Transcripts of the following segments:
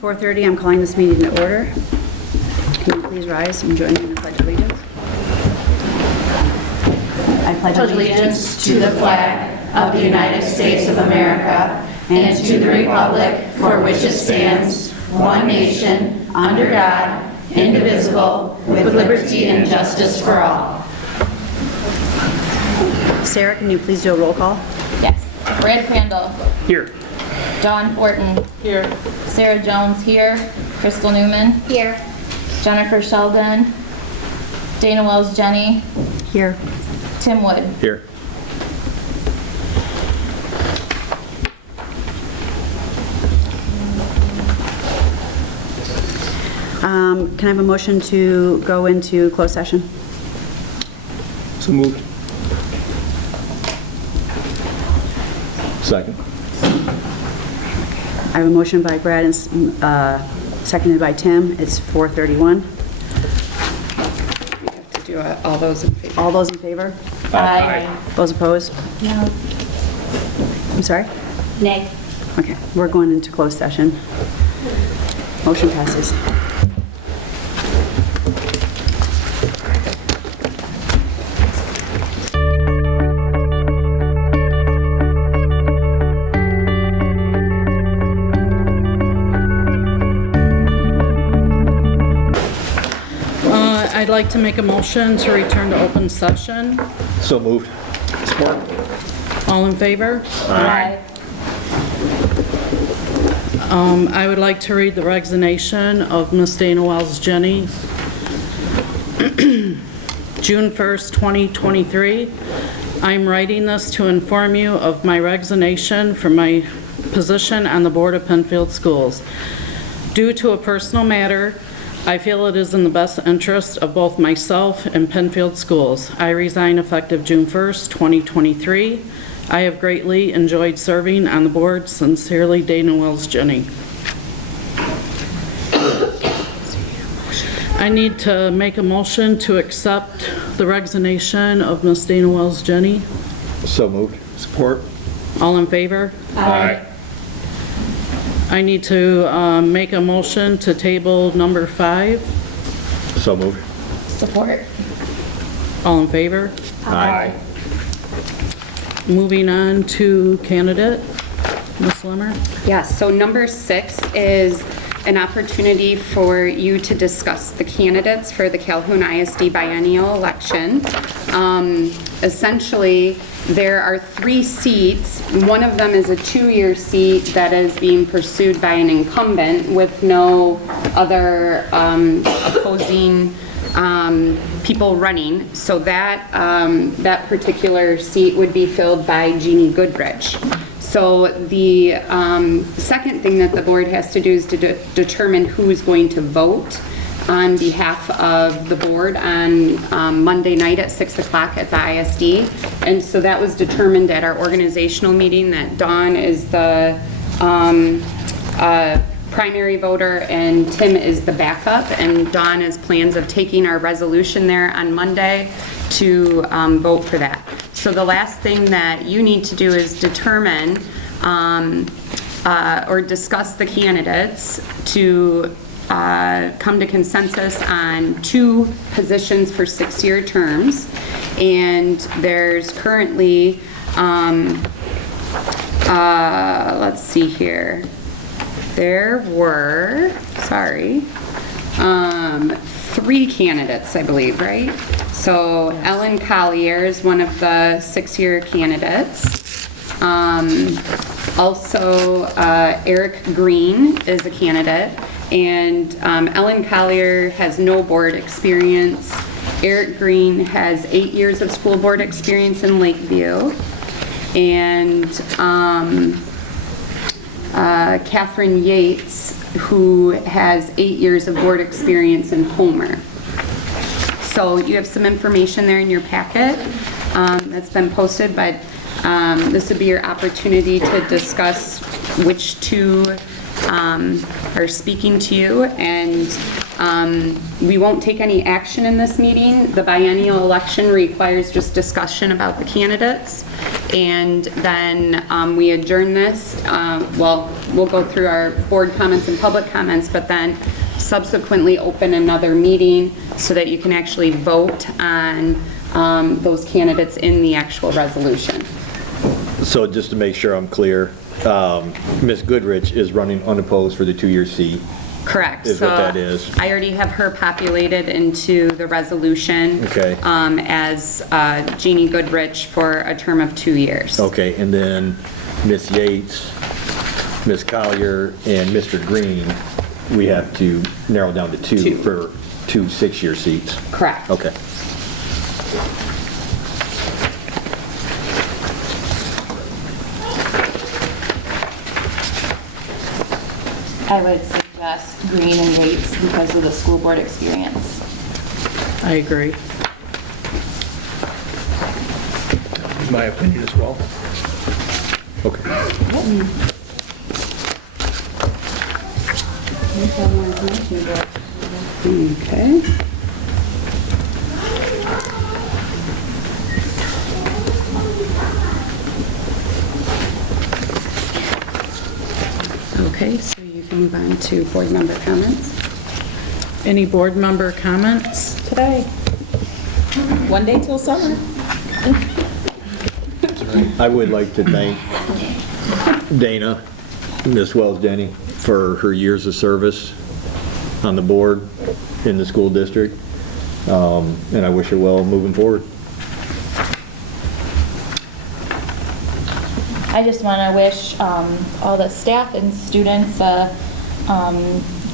4:30. I'm calling this meeting to order. Can you please rise and join me in the Pledge of Allegiance? I pledge allegiance to the flag of the United States of America and to the republic for which it stands, one nation, under God, indivisible, with liberty and justice for all. Sarah, can you please do a roll call? Yes. Brad Crandall. Here. John Fortin. Here. Sarah Jones here. Crystal Newman. Here. Jennifer Sheldon. Dana Wells Jenny. Here. Tim Wood. Here. Can I have a motion to go into closed session? So moved. Second. I have a motion by Brad and seconded by Tim. It's 4:31. We have to do all those in favor. All those in favor? Aye. Those opposed? No. I'm sorry? Nay. Okay, we're going into closed session. Motion passes. I'd like to make a motion to return to open session. So moved. Support. All in favor? Aye. I would like to read the resignation of Miss Dana Wells Jenny. June 1st, 2023. I'm writing this to inform you of my resignation from my position on the board of Pennfield Schools. Due to a personal matter, I feel it is in the best interest of both myself and Pennfield Schools. I resign effective June 1st, 2023. I have greatly enjoyed serving on the board. Sincerely, Dana Wells Jenny. I need to make a motion to accept the resignation of Miss Dana Wells Jenny. So moved. Support. All in favor? Aye. I need to make a motion to table number 5. So moved. Support. All in favor? Aye. Moving on to candidate, Ms. Limmer. Yes, so number 6 is an opportunity for you to discuss the candidates for the Calhoun ISD biennial election. Essentially, there are 3 seats. One of them is a 2-year seat that is being pursued by an incumbent with no other opposing people running. So that, that particular seat would be filled by Jeannie Goodrich. So the second thing that the board has to do is to determine who is going to vote on behalf of the board on Monday night at 6 o'clock at the ISD. And so that was determined at our organizational meeting that Dawn is the primary voter and Tim is the backup. And Dawn has plans of taking our resolution there on Monday to vote for that. So the last thing that you need to do is determine or discuss the candidates to come to consensus on 2 positions for 6-year terms. And there's currently, let's see here, there were, 3 candidates, I believe, right? So Ellen Collier is one of the 6-year candidates. Also, Eric Green is a candidate. And Ellen Collier has no board experience. Eric Green has 8 years of school board experience in Lakeview. And Catherine Yates, who has 8 years of board experience in Homer. So you have some information there in your packet that's been posted, but this would be your opportunity to discuss which 2 are speaking to you, and we won't take any action in this meeting. The biennial election requires just discussion about the candidates, And then we adjourn this. Well, we'll go through our board comments and public comments, but then subsequently open another meeting so that you can actually vote on those candidates in the actual resolution. So just to make sure I'm clear, Ms. Goodrich is running unopposed for the 2-year seat. Correct. Is what that is. I already have her populated into the resolution. Okay. As Jeannie Goodrich for a term of 2 years. Okay, and then Ms. Yates, Ms. Collier, and Mr. Green, we have to narrow down to two for 2 6-year seats. Correct. Okay. I would suggest Green and Yates because of the school board experience. I agree. My opinion as well. Okay. Okay. Okay, so you can move on to board member comments. Any board member comments today? One day till summer. I would like to thank Dana, as well as Jenny, for her years of service on the board in the school district, and I wish her well moving forward. I just want to wish all the staff and students a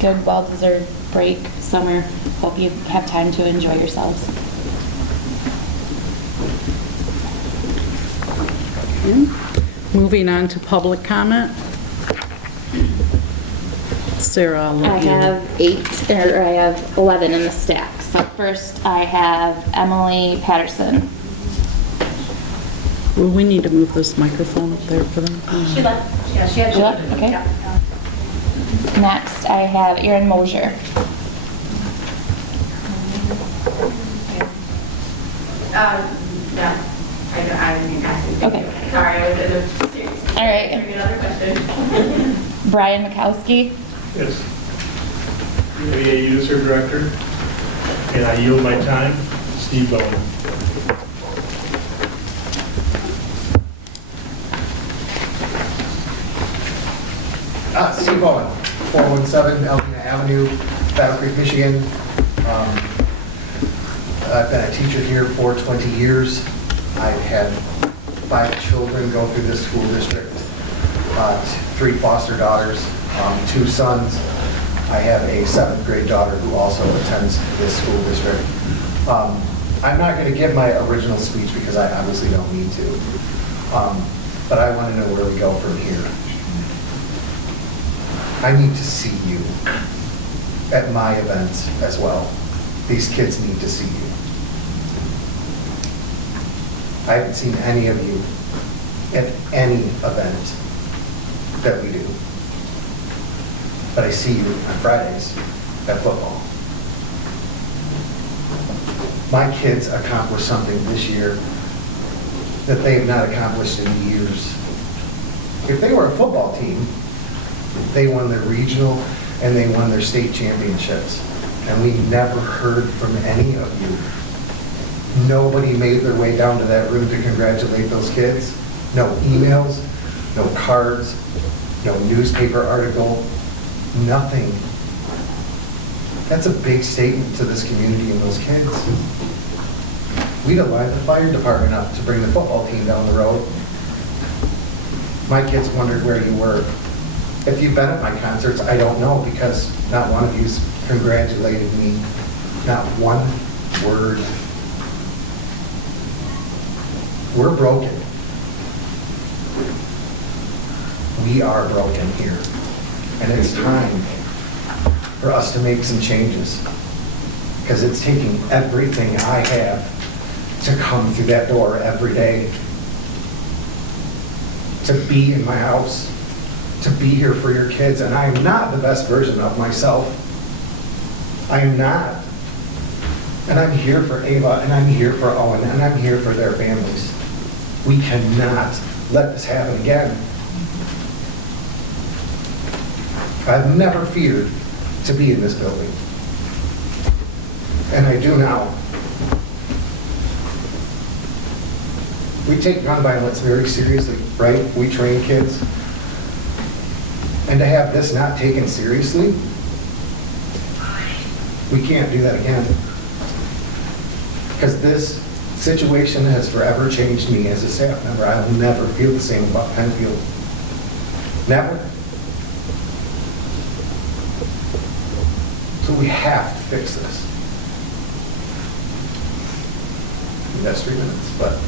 good, well-deserved break, summer. Hope you have time to enjoy yourselves. Moving on to public comment. Sarah, I'll I let you. I have 11 in the stack. So first I have Emily Patterson. Well, we need to move this microphone up there for them. She left. Yeah, she had She left? Okay. Next I have Erin Mosier. No, I didn't ask you. Okay. Sorry, I was in a serious. All right. Another question. Brian Mikowski. Yes. VA User Director, and I yield my time to Steve Bowen. Steve Bowen, 417 Elgina Avenue, Battle Creek, Michigan. I've been a teacher here for 20 years. I've had 5 children go through this school district, 3 foster daughters, 2 sons. I have a 7th grade daughter who also attends this school district. I'm not going to give my original speech because I obviously don't need to, but I want to know where we go from here. I need to see you at my events as well. These kids need to see you. I haven't seen any of you at any event that we do. But I see you on Fridays at football. My kids accomplished something this year that they have not accomplished in years. If they were a football team, they won their regional and they won their state championships. And we never heard from any of you. Nobody made their way down to that room to congratulate those kids. No emails, no cards, no newspaper article, nothing. That's a big statement to this community and those kids. We'd have lined the fire department up to bring the football team down the road. My kids wondered where you were. If you've been at my concerts, I don't know, because not one of you's congratulated me. Not one word. We're broken. We are broken here. And it's time for us to make some changes. Because it's taking everything I have to come through that door every day. To be in my house. To be here for your kids. And I am not the best version of myself. I am not. And I'm here for Ava, and I'm here for Owen, and I'm here for their families. We cannot let this happen again. I've never feared to be in this building. And I do now. We take gun violence very seriously, right? We train kids. And to have this not taken seriously, we can't do that again. Because this situation has forever changed me as a staff member. I will never feel the same about Pennfield. Never. So we have to fix this. That's 3 minutes, but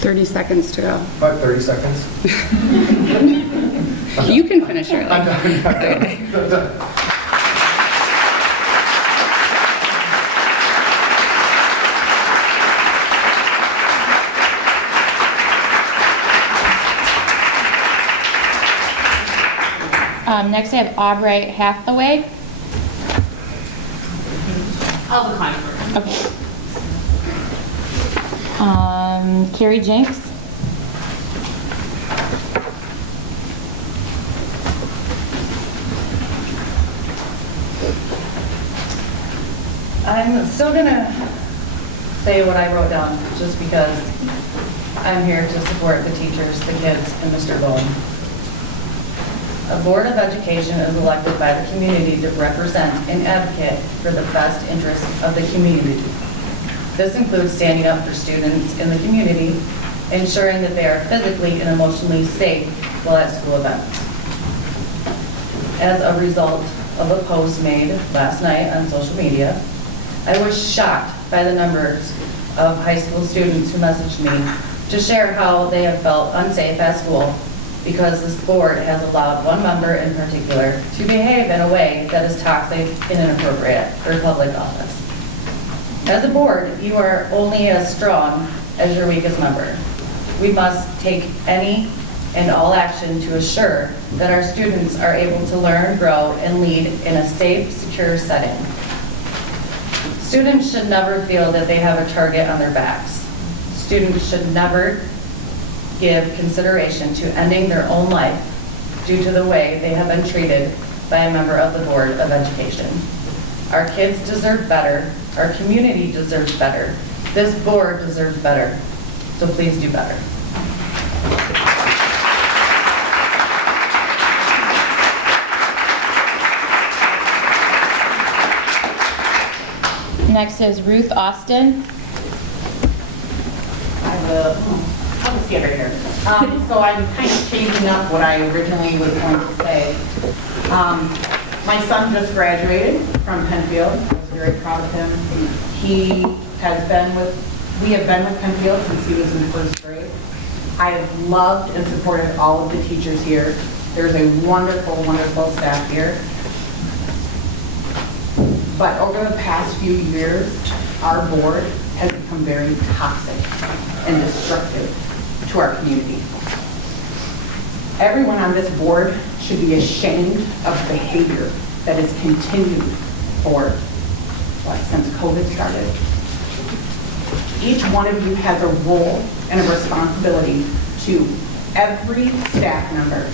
30 seconds to go. about 30 seconds. You can finish early. I'm done. Next, I have Aubry Hathaway. I'll decline first. Okay. Carrie Jenks. I'm still gonna say what I wrote down, just because I'm here to support the teachers, the kids, and Mr. Bowen. A Board of Education is elected by the community to represent and advocate for the best interests of the community. This includes standing up for students in the community, ensuring that they are physically and emotionally safe while at school events. As a result of a post made last night on social media, I was shocked by the numbers of high school students who messaged me to share how they have felt unsafe at school because this board has allowed one member in particular to behave in a way that is toxic and inappropriate for public office. As a board, you are only as strong as your weakest member. We must take any and all action to assure that our students are able to learn, grow, and lead in a safe, secure setting. Students should never feel that they have a target on their backs. Students should never give consideration to ending their own life due to the way they have been treated by a member of the Board of Education. Our kids deserve better. Our community deserves better. This board deserves better. So please do better. Next is Ruth Austin. I'll just get right here. So I'm kind of changing up what I originally was going to say. My son just graduated from Pennfield. I was very proud of him. We have been with Pennfield since he was in first grade. I have loved and supported all of the teachers here. There's a wonderful, wonderful staff here. But over the past few years, our board has become very toxic and destructive to our community. Everyone on this board should be ashamed of behavior that has continued since COVID started. Each one of you has a role and a responsibility to every staff member,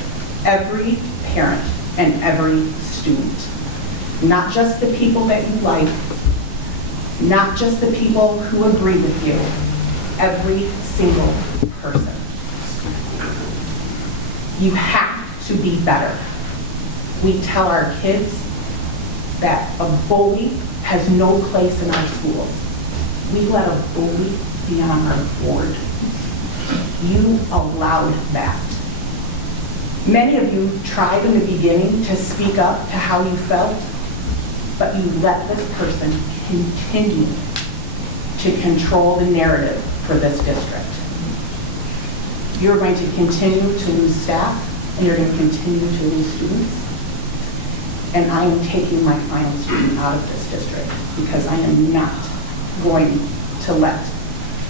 every parent, and every student. Not just the people that you like, not just the people who agree with you, every single person. You have to be better. We tell our kids that a bully has no place in our schools. We let a bully be on our board. You allowed that. Many of you tried in the beginning to speak up to how you felt, but you let this person continue to control the narrative for this district. You're going to continue to lose staff, and you're going to continue to lose students. And I am taking my final student out of this district because I am not going to let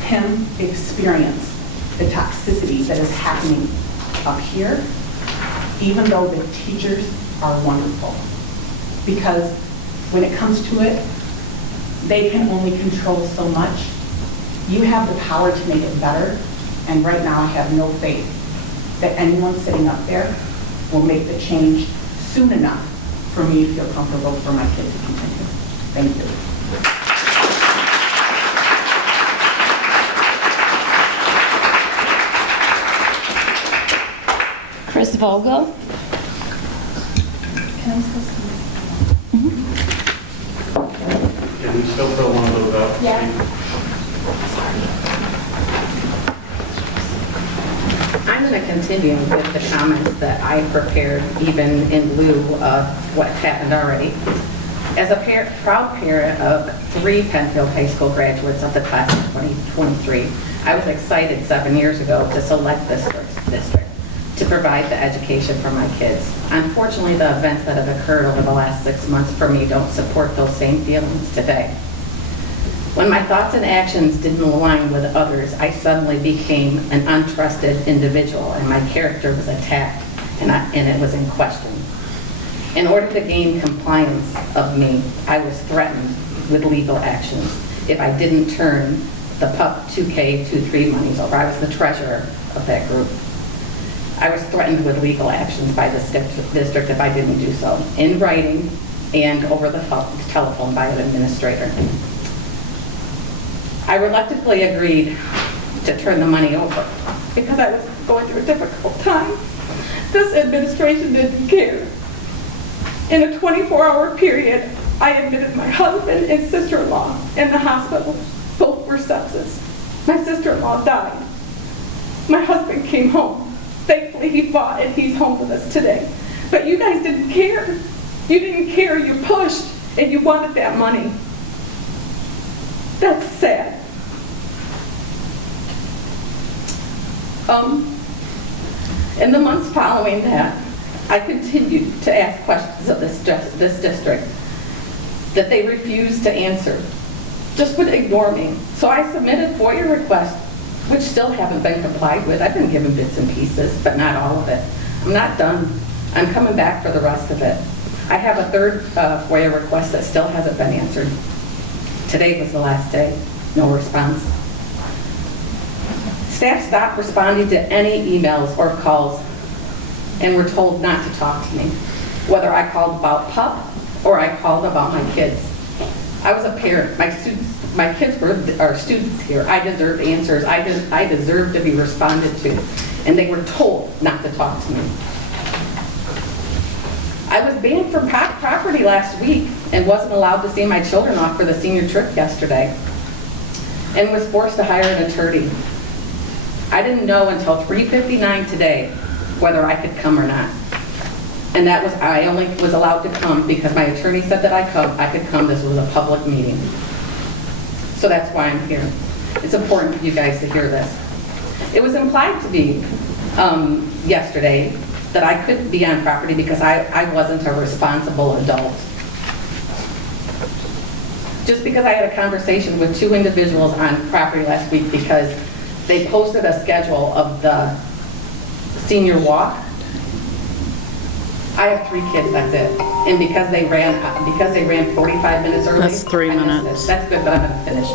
him experience the toxicity that is happening up here, even though the teachers are wonderful. Because when it comes to it, they can only control so much. You have the power to make it better, And right now, I have no faith that anyone sitting up there will make the change soon enough for me to feel comfortable for my kid to continue. Thank you. Chris Vogel. Can we still throw one of those up? Yeah. I'm going to continue with the comments that I prepared, even in lieu of what's happened already. As a proud parent of 3 Pennfield High School graduates of the class of 2023, I was excited 7 years ago to select this district to provide the education for my kids. Unfortunately, the events that have occurred over the last 6 months for me don't support those same feelings today. When my thoughts and actions didn't align with others, I suddenly became an untrusted individual, and my character was attacked, and it was in question. In order to gain compliance of me, I was threatened with legal actions if I didn't turn the PUP 2K23 monies over. I was the treasurer of that group. I was threatened with legal actions by this district if I didn't do so, in writing and over the telephone by an administrator. I reluctantly agreed to turn the money over because I was going through a difficult time. This administration didn't care. In a 24-hour period, I admitted my husband and sister-in-law in the hospital. Both were sepsis. My sister-in-law died. My husband came home. Thankfully, he fought and he's home with us today. But you guys didn't care. You didn't care. You pushed and you wanted that money. That's sad. In the months following that, I continued to ask questions of this district that they refused to answer, just would ignore me. So I submitted FOIA requests, which still haven't been complied with. I've been given bits and pieces, but not all of it. I'm not done. I'm coming back for the rest of it. I have a third FOIA request that still hasn't been answered. Today was the last day. No response. Staff stopped responding to any emails or calls and were told not to talk to me, whether I called about PUP or I called about my kids. I was a parent. My kids are students here. I deserved answers. I deserved to be responded to, and they were told not to talk to me. I was banned from property last week and wasn't allowed to see my children off for the senior trip yesterday, and was forced to hire an attorney. I didn't know until 3:59 today whether I could come or not. And that was, I only was allowed to come because my attorney said that I could come. This was a public meeting. So that's why I'm here. It's important for you guys to hear this. It was implied to me yesterday that I couldn't be on property because I wasn't a responsible adult. Just because I had a conversation with 2 individuals on property last week because they posted a schedule of the senior walk. I have 3 kids, that's it. And because they ran 45 minutes early. That's 3 I missed minutes. it. That's good, but I'm gonna finish.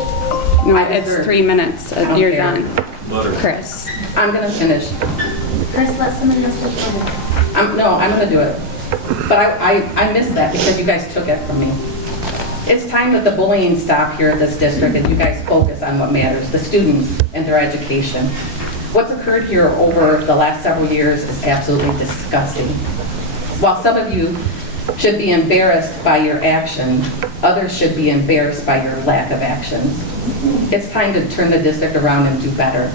No, I it's deserve- 3 minutes. I don't You're care. done. Chris. I'm gonna finish. Chris, let somebody else take over. I'm gonna do it. But I missed that because you guys took it from me. It's time that the bullying stop here at this district and you guys focus on what matters, the students and their education. What's occurred here over the last several years is absolutely disgusting. While some of you should be embarrassed by your action, others should be embarrassed by your lack of actions. It's time to turn the district around and do better.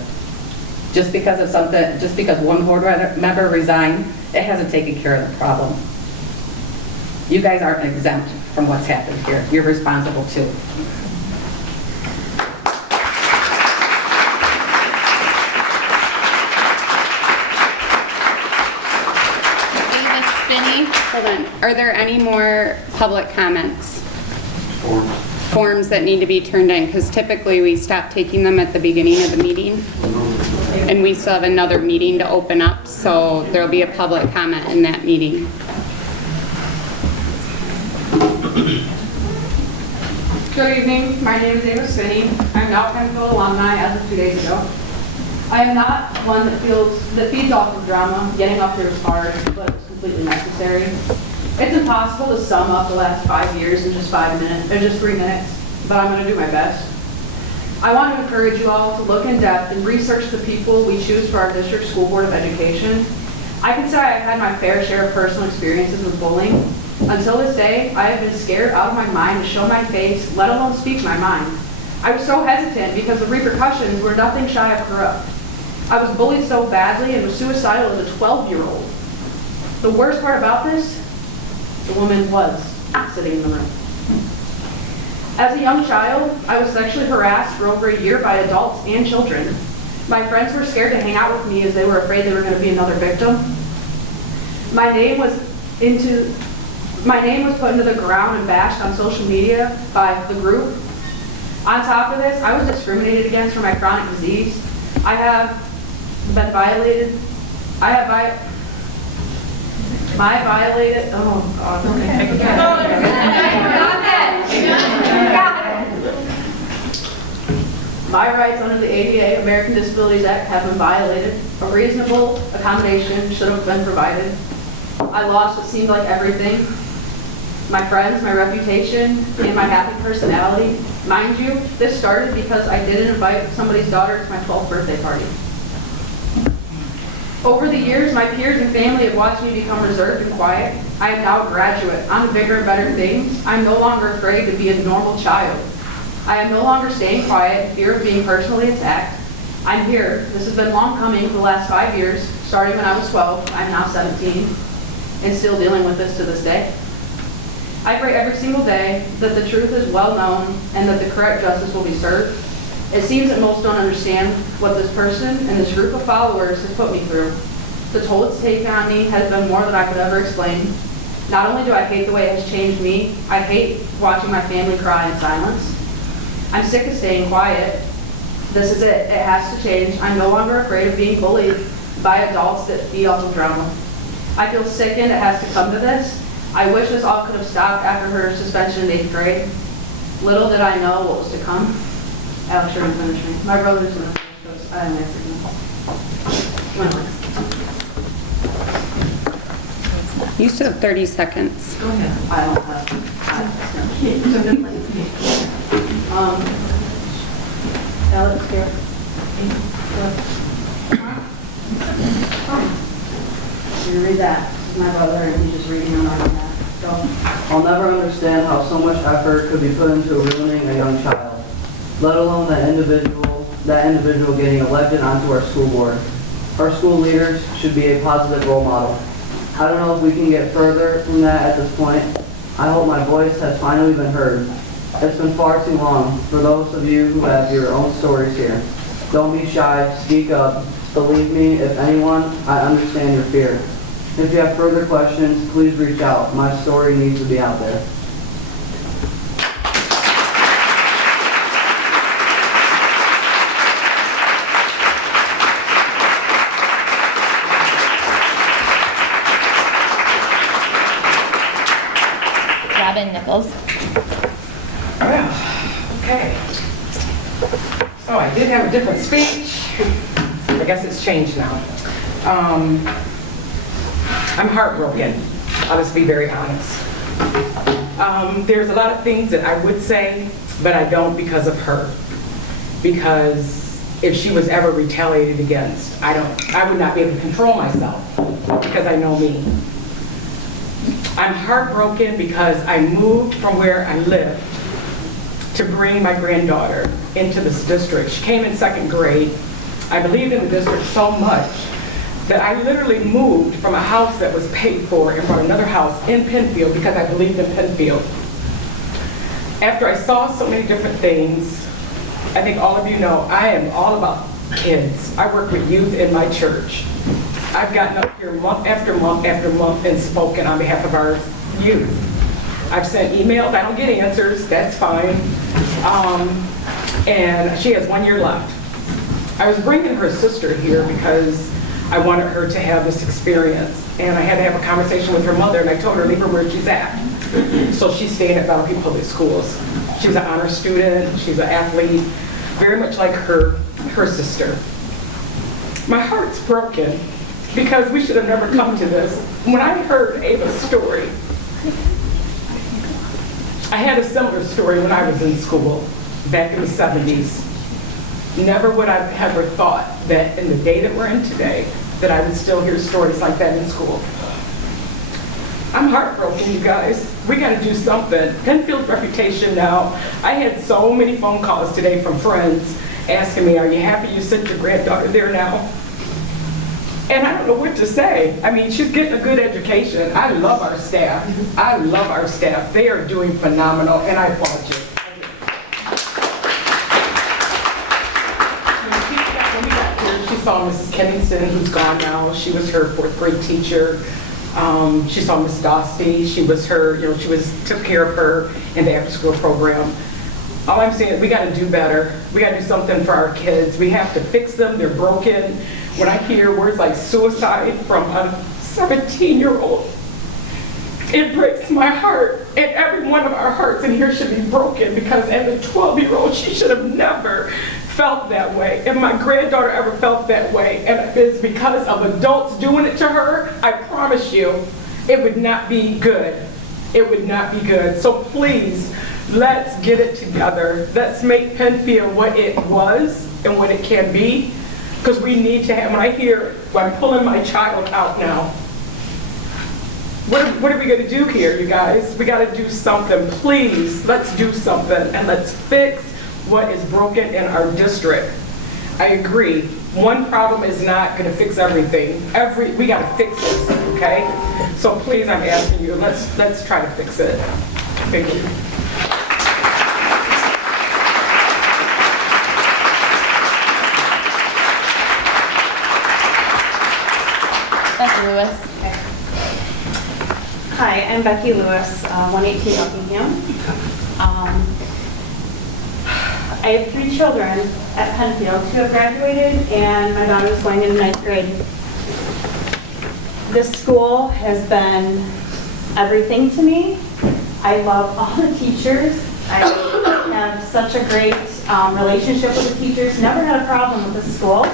Just because one board member resigned, it hasn't taken care of the problem. You guys aren't exempt from what's happened here. You're responsible too. Hold on. Are there any more public comments? Forms that need to be turned in, because typically we stop taking them at the beginning of the meeting. And we still have another meeting to open up, so there'll be a public comment in that meeting. Good evening. My name is Ava Spinney. I'm an Pennfield alumni as of 2 days ago. I am not one that feeds off of drama. Getting up here is hard, but it's completely necessary. It's impossible to sum up the last 5 years in just 5 minutes, or just 3 minutes, but I'm going to do my best. I want to encourage you all to look in depth and research the people we choose for our district school board of education. I can say I've had my fair share of personal experiences with bullying. Until this day, I have been scared out of my mind to show my face, let alone speak my mind. I was so hesitant because the repercussions were nothing shy of corrupt. I was bullied so badly and was suicidal as a 12-year-old. The worst part about this, the woman was sitting in the room. As a young child, I was sexually harassed for over a year by adults and children. My friends were scared to hang out with me as they were afraid they were going to be another victim. My name was put into the ground and bashed on social media by the group. On top of this, I was discriminated against for my chronic disease. I have been violated. My rights under the ADA, American Disabilities Act, have been violated. A reasonable accommodation should have been provided. I lost what seemed like everything. My friends, my reputation, and my happy personality. Mind you, this started because I didn't invite somebody's daughter to my 12th birthday party. Over the years, my peers and family have watched me become reserved and quiet. I am now a graduate. On to bigger and better things. I'm no longer afraid to be a normal child. I am no longer staying quiet in fear of being personally attacked. I'm here. This has been long coming for the last 5 years, starting when I was 12. I'm now 17, and still dealing with this to this day. I pray every single day that the truth is well known and that the correct justice will be served. It seems that most don't understand what this person and this group of followers has put me through. The toll it's taken on me has been more than I could ever explain. Not only do I hate the way it has changed me, I hate watching my family cry in silence. I'm sick of staying quiet. This is it. It has to change. I'm no longer afraid of being bullied by adults that feed off of drama. I feel sickened it has to come to this. I wish this all could have stopped after her suspension in 8th grade. Little did I know what was to come. Alex, you're going to finish me. My brother's going to finish this. I am answering. You still have 30 seconds. Go ahead. I don't have Alex, here. You read that. This is my brother, and he's just reading on my behalf. Go. I'll never understand how so much effort could be put into ruining a young child, let alone that individual getting elected onto our school board. Our school leaders should be a positive role model. I don't know if we can get further from that at this point. I hope my voice has finally been heard. It's been far too long. For those of you who have your own stories here, don't be shy, speak up. Believe me, if anyone, I understand your fear. If you have further questions, please reach out. My story needs to be out there. Robin Nichols. Okay. So I did have a different speech. I guess it's changed now. I'm heartbroken. I'll just be very honest. There's a lot of things that I would say, but I don't because of her. Because if she was ever retaliated against, I would not be able to control myself because I know me. I'm heartbroken because I moved from where I lived to bring my granddaughter into this district. She came in 2nd grade. I believed in the district so much that I literally moved from a house that was paid for and brought another house in Pennfield because I believed in Pennfield. After I saw so many different things, I think all of you know, I am all about kids. I work with youth in my church. I've gotten up here month after month after month and spoken on behalf of our youth. I've sent emails, I don't get answers, that's fine. And she has 1 year left. I was bringing her sister here because I wanted her to have this experience. And I had to have a conversation with her mother, and I told her leave her where she's at. So she's staying at Valley Public Schools. She's an honor student, she's an athlete, very much like her sister. My heart's broken because we should have never come to this. When I heard Ava's story, I had a similar story when I was in school back in the 70s. Never would I have ever thought that in the day that we're in today, that I would still hear stories like that in school. I'm heartbroken, you guys. We got to do something. Pennfield's reputation now, I had so many phone calls today from friends asking me, are you happy you sent your granddaughter there now? And I don't know what to say. I mean, she's getting a good education. I love our staff. I love our staff. They are doing phenomenal, and I applaud you. When we got here, she saw Mrs. Kenningston, who's gone now. She was her 4th grade teacher. She saw Miss Dosty. She was her, took care of her in the after-school program. All I'm saying is we got to do better. We got to do something for our kids. We have to fix them. They're broken. When I hear words like suicide from a 17-year-old, it breaks my heart. And every one of our hearts in here should be broken because as a 12-year-old, she should have never felt that way. If my granddaughter ever felt that way, and if it's because of adults doing it to her, I promise you, it would not be good. It would not be good. So please, let's get it together. Let's make Pennfield what it was and what it can be. Because we need to have, when I hear, I'm pulling my child out now. What are we going to do here, you guys? We got to do something. Please, let's do something and let's fix what is broken in our district. I agree. One problem is not going to fix everything. We got to fix this, okay? So please, I'm asking you, let's try to fix it. Thank you. Becky Lewis. Hi, I'm Becky Lewis, 118 Buckingham. I have 3 children at Pennfield. 2 have graduated, and my daughter is going into 9th grade. This school has been everything to me. I love all the teachers. I have such a great relationship with the teachers. Never had a problem with the school.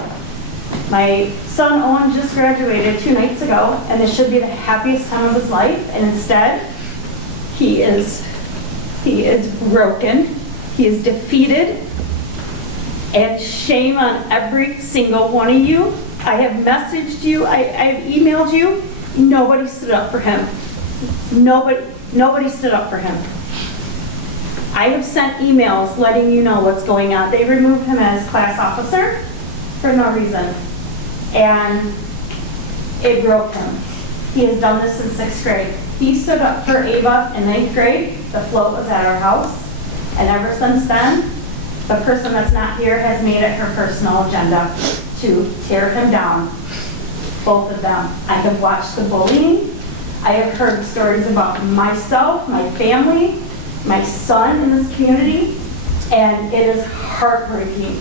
My son Owen just graduated 2 nights ago, and this should be the happiest time of his life, and instead, he is broken, he is defeated, and shame on every single one of you. I have messaged you, I have emailed you, nobody stood up for him. Nobody stood up for him. I have sent emails letting you know what's going on. They removed him as class officer for no reason. And it broke him. He has done this since 6th grade. He stood up for Ava in 9th grade. The float was at our house. And ever since then, the person that's not here has made it her personal agenda to tear him down. Both of them. I have watched the bullying. I have heard stories about myself, my family, my son in this community, and it is heartbreaking.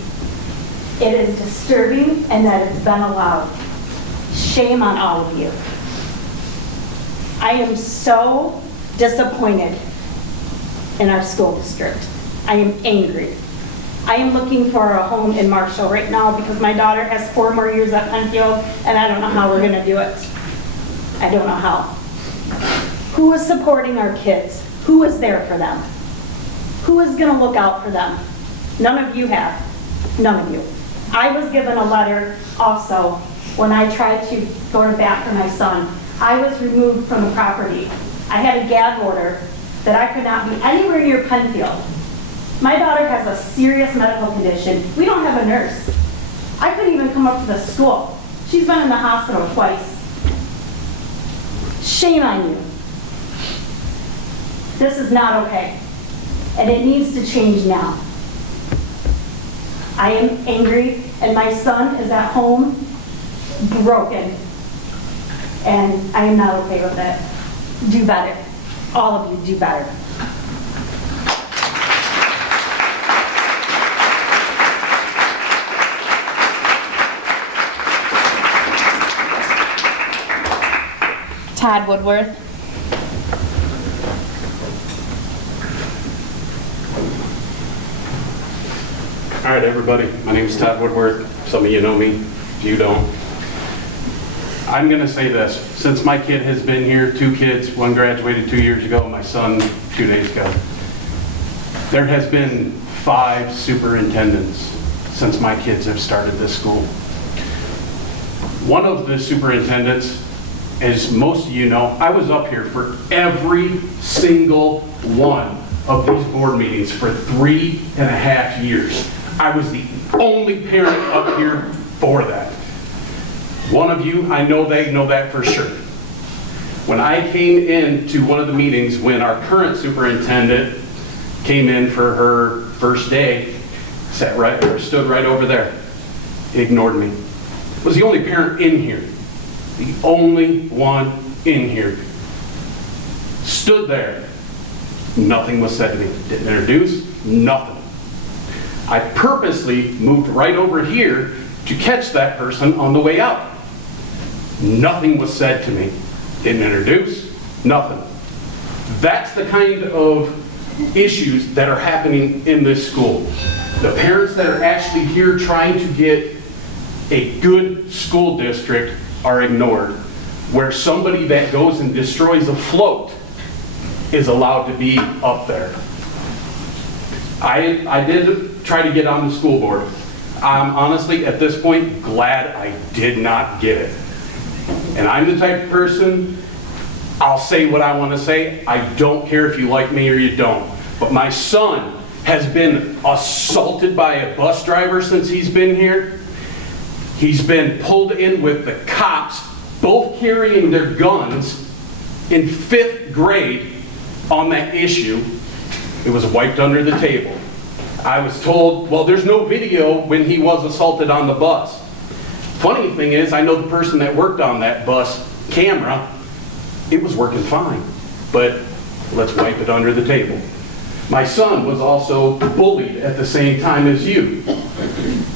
It is disturbing, and that it's been allowed. Shame on all of you. I am so disappointed in our school district. I am angry. I am looking for a home in Marshall right now because my daughter has 4 more years at Pennfield, and I don't know how we're going to do it. I don't know how. Who is supporting our kids? Who is there for them? Who is going to look out for them? None of you have. None of you. I was given a letter also when I tried to go to bat for my son. I was removed from the property. I had a gag order that I could not be anywhere near Pennfield. My daughter has a serious medical condition. We don't have a nurse. I couldn't even come up to the school. She's been in the hospital twice. Shame on you. This is not okay. And it needs to change now. I am angry, and my son is at home broken. And I am not okay with it. Do better. All of you do better. Todd Woodworth. All right, everybody. My name is Todd Woodworth. Some of you know me. if you don't. I'm gonna say this, since my kid has been here, 2 kids, one graduated 2 years ago, my son 2 days ago. There has been 5 superintendents since my kids have started this school. One of the superintendents, as most of you know, I was up here for every single one of these board meetings for 3.5 years. I was the only parent up here for that. One of you, I know they know that for sure. When I came into one of the meetings when our current superintendent came in for her first day, stood right over there, ignored me. Was the only parent in here, the only one in here. Stood there, nothing was said to me. Didn't introduce, nothing. I purposely moved right over here to catch that person on the way out. Nothing was said to me. Didn't introduce, nothing. That's the kind of issues that are happening in this school. The parents that are actually here trying to get a good school district are ignored, where somebody that goes and destroys a float is allowed to be up there. I did try to get on the school board. I'm honestly, at this point, glad I did not get it. And I'm the type of person, I'll say what I want to say. I don't care if you like me or you don't. But my son has been assaulted by a bus driver since he's been here. He's been pulled in with the cops, both carrying their guns, in 5th grade on that issue. It was wiped under the table. I was told, well, there's no video when he was assaulted on the bus. Funny thing is, I know the person that worked on that bus camera, it was working fine, but let's wipe it under the table. My son was also bullied at the same time as you.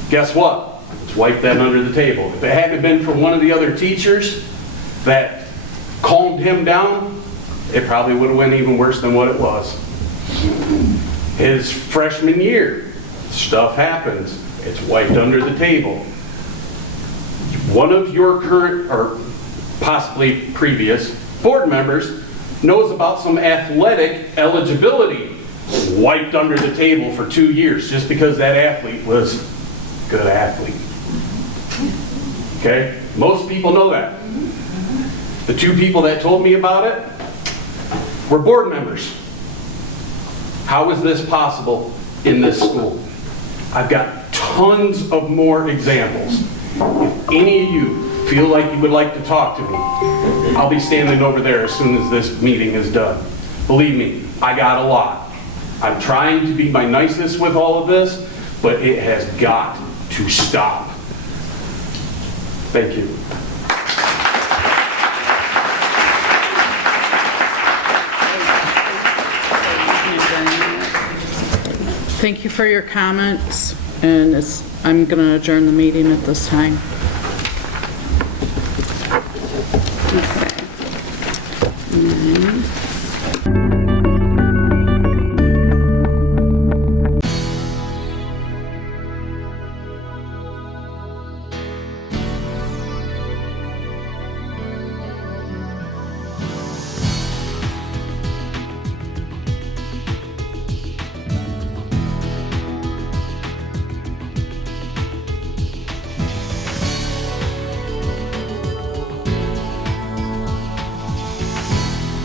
Guess what? Let's wipe that under the table. If it hadn't been for one of the other teachers that calmed him down, it probably would have went even worse than what it was. His freshman year, stuff happens. It's wiped under the table. One of your current, or possibly previous, board members knows about some athletic eligibility. Wiped under the table for 2 years just because that athlete was a good athlete. Okay? Most people know that. The 2 people that told me about it were board members. How is this possible in this school? I've got tons of more examples. If any of you feel like you would like to talk to me, I'll be standing over there as soon as this meeting is done. Believe me, I got a lot. I'm trying to be my nicest with all of this, but it has got to stop. Thank you. Thank you for your comments, and I'm going to adjourn the meeting at this time.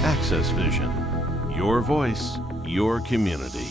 Access Vision, your voice, your community.